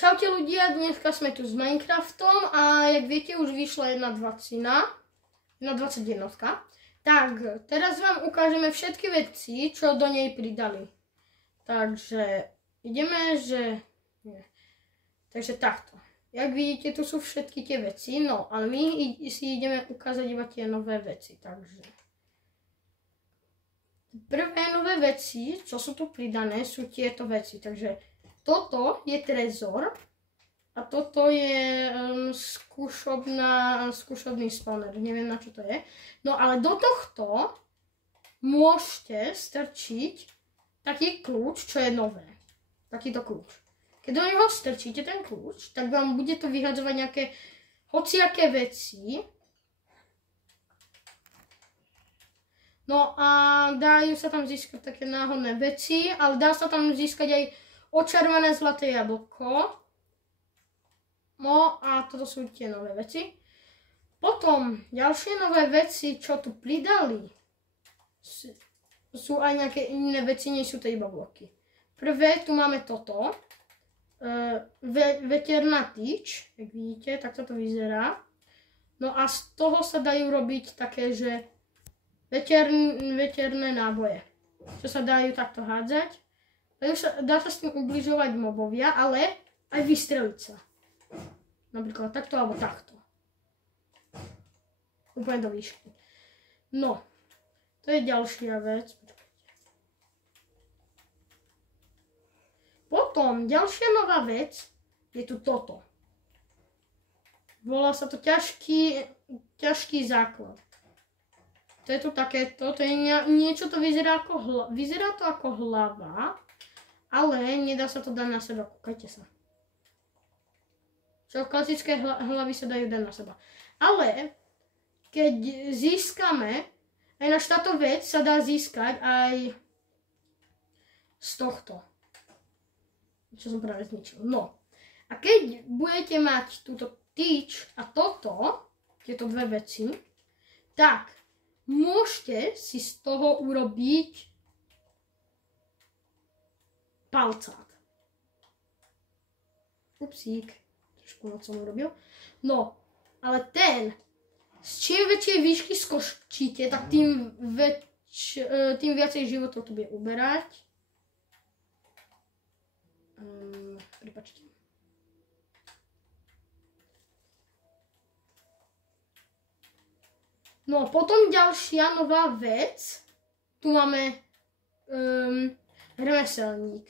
Čaute ľudia, dneska sme tu s Minecraftom a jak viete už vyšla 1.21. Tak, teraz vám ukážeme všetky veci, čo do nej pridali. Takže, ideme, Takže takto. Jak vidíte, tu sú všetky tie veci, no, ale my si ideme ukázať iba tie nové veci, takže. Prvé nové veci, čo sú tu pridané, sú tieto veci, takže toto je trezor a toto je skúšobný spawner, neviem na čo to je. No ale do tohto môžete strčiť taký kľúč, čo je nové, takýto kľúč. Keď do neho strčíte ten kľúč, tak vám bude to vyhadzovať nejaké hociaké veci. No a dajú sa tam získať také náhodné veci, ale dá sa tam získať aj očervené zlaté jablko. No a toto sú tie nové veci. Potom ďalšie nové veci, čo tu pridali, sú aj nejaké iné veci, nie sú to iba bloky. Prvé tu máme toto. Veterná tyč, jak vidíte, tak toto vyzerá. No a z toho sa dajú robiť také, že veterné náboje, čo sa dajú takto hádzať. Dá sa s tým ubližovať mobovia, ale aj vystreliť sa. Napríklad takto alebo takto. Úplne do výšky. No, to je ďalšia vec. Potom ďalšia nová vec je tu toto. Volá sa to ťažký základ. To je tu takéto, to je niečo, to vyzerá to ako hlava, ale nedá sa to dať na seba, kúkajte sa. Čo klasické hlavy sa dajú dať na seba. Ale keď získame, aj naša táto vec sa dá získať aj z tohto, čo som práve zničil. No, a keď budete mať túto tyč a toto, tieto dve veci, tak môžete si z toho urobiť palcát. Upsík, trošku moc som urobil. No, ale s čím väčšej výšky skočíte, tak tým viacej životov tu bude uberať. Prepáčte. No potom ďalšia nová vec, tu máme remeselník.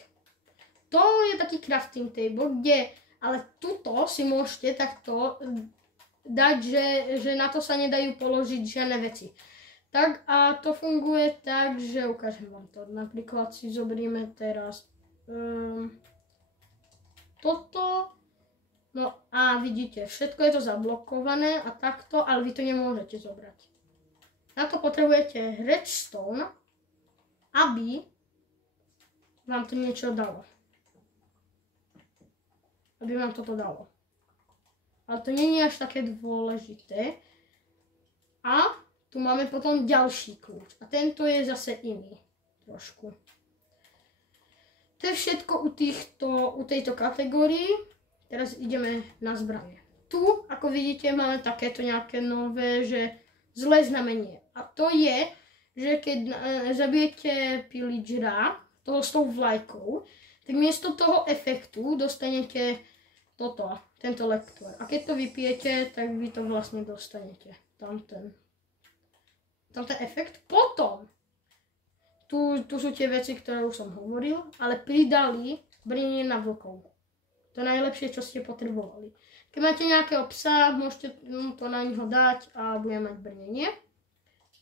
To je taký crafting table, ale tuto si môžete takto dať, že na to sa nedajú položiť žiadne veci. Tak a to funguje tak, že ukážem vám to. Napríklad si zoberieme teraz toto. No a vidíte, všetko je to zablokované a takto, ale vy to nemôžete zobrať. Na to potrebujete redstone, aby vám to niečo dalo. Aby vám toto dalo. Ale to nie je až také dôležité. A tu máme potom ďalší kľúč. A tento je zase iný. Trošku. To je všetko u tejto kategórii. Teraz ideme na zbranie. Tu, ako vidíte, máme takéto nejaké nové, že zlé znamenie. A to je, že keď zabijete pillagera, toho s tou vlajkou, tak miesto toho efektu dostanete tento lektor. A keď to vypijete, tak vy to vlastne dostanete. Tamten efekt. Potom, tu sú tie veci, ktoré už som hovoril, ale pridali brnenie na vlkov. To najlepšie, čo ste potrebovali. Keď máte nejakého psa, môžete to na neho dať a bude mať brnenie.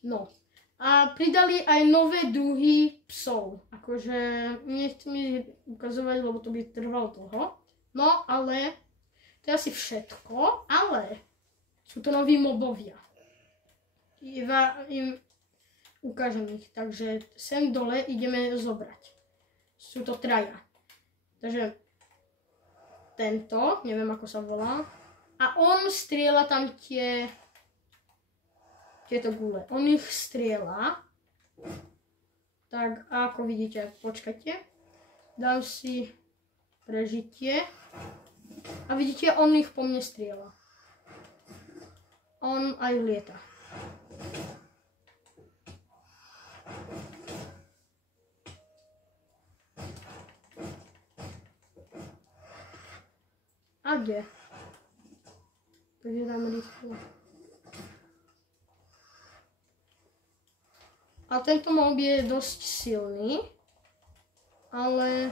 No. A pridali aj nové druhy psov. Akože nechcem ich ukazovať, lebo to by trvalo dlho. No, ale to je asi všetko. Ale sú to noví mobovia. Ukážem ich. Takže sem dole ideme zobrať. Sú to traja. Takže tento, neviem ako sa volá. A on strieľa tam tieto gule. On ich strieľa. Tak ako vidíte, počkajte. Dám si prežitie. A vidíte, on ich po mne strieľa. On aj lieta. A kde? Takže dáme rýchlo. A tento mob je dosť silný, ale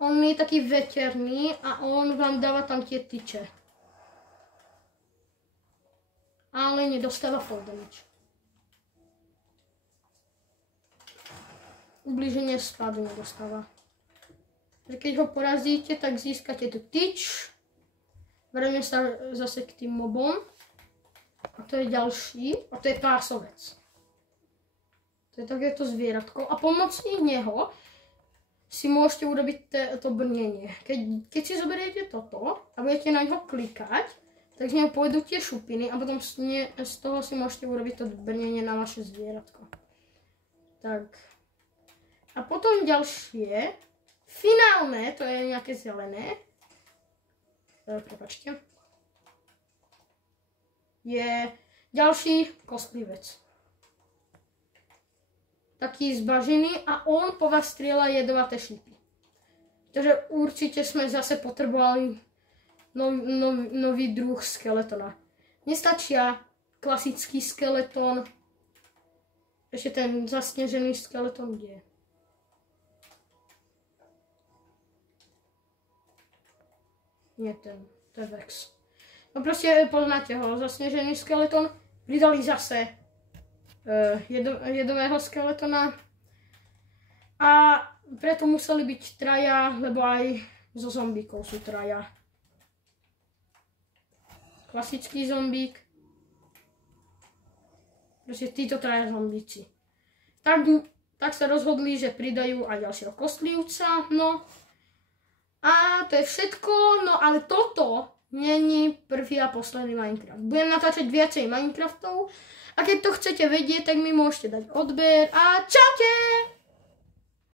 on je taký veterný a on vám dáva tam tie tyče. Ale nedostáva fall damage. Ublíženie spádu nedostáva. Keď ho porazíte, tak získate tu tyč. Vrejme sa zase k tým mobom. A to je ďalší. A to je pásovec. To je takéto zvieratko. A pomocný neho si môžete urobiť to brnenie. Keď si zoberiete toto a budete na ňo klikať, tak z neho pôjdu tie šupiny a potom z toho si môžete urobiť to brnenie na vaše zvieratko. Tak. A potom ďalšie, finálne, to je nejaké zelené. Prepačte. Je ďalší kostlivec. Taký zbažený a on po vás strieľa jedovaté šípy. Takže určite sme zase potrebovali nový druh skeletona. Nestačia klasický skeleton. Ešte ten zasnežený skeleton kde je? Nie ten, to je Vex. No proste poznáte ho, zasnežený skeleton. Pridali zase jedového skeletona. A preto museli byť traja, lebo aj zo zombíkov sú traja. Klasický zombík. Proste títo traja zombíci. Tak sa rozhodli, že pridajú aj ďalšieho kostlivca. No. A to je všetko. No ale toto není prvý a posledný Minecraft. Budem natáčať viacej Minecraftov. A keď to chcete vedieť, tak mi môžete dať odber a čaute!